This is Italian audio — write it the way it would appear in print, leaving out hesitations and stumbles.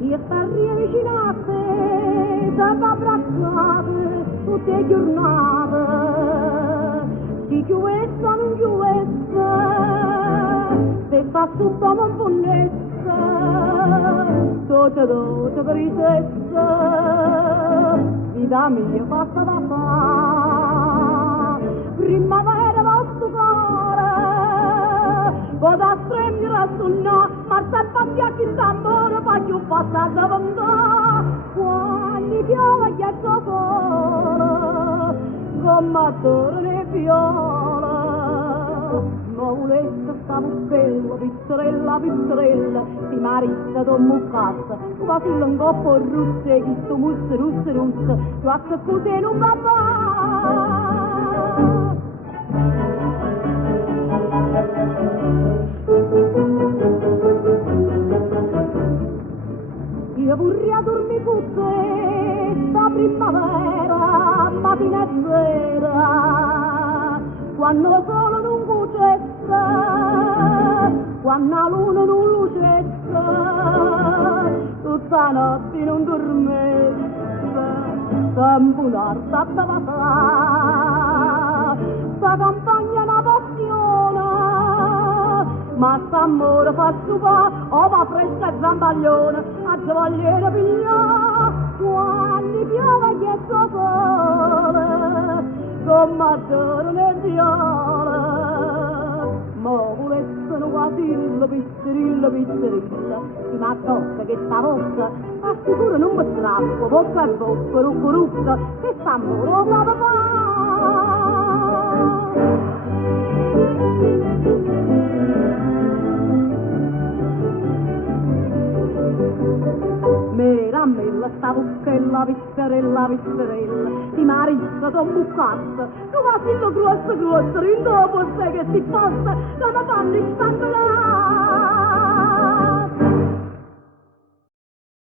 Io starei vicino a te, dopo abbracciate tutte le giornate, si chiudessa non chiudessa, se sta sotto non punnessa, dolce tristezza, vita mia fatta da fare, primavera vostro cuore, vado stringere a sonnare, ma sta pacchiacchi d'amore, faccio passare da vent'anni, quando piove ghiaccio sole, come torne viola, ma volesse sta buchella, pizzerella, pizzerella, si marissa da muccassa, tu vasillo un coppo russo, e chi sto musse, russe, russe, tu a che così non va io vorrei dormire con te, sta primavera, mattina e sera, quando solo non cucetta, quando la luna non lucetta, tutta notte non dormetta, sempre un'arta da passare, sta campagna è una passione, ma st'amore fa stupà, o va fresca e zambaglione, a giovaliere piglià, quando piove ghiaccio sole, come torne viola, ma volessero quasi pizzerilla, pizzerilla, si ma tocca che stavolta, assicuro non mi strappo, bocca a bocca, rucco rucco, che st'amore lo fa papà. Meramella sta buchella, pizzerella, pizzerella, si marissa con bucazza, tu vasillo grosso grosso, in dopo sai che si possa, la fanno in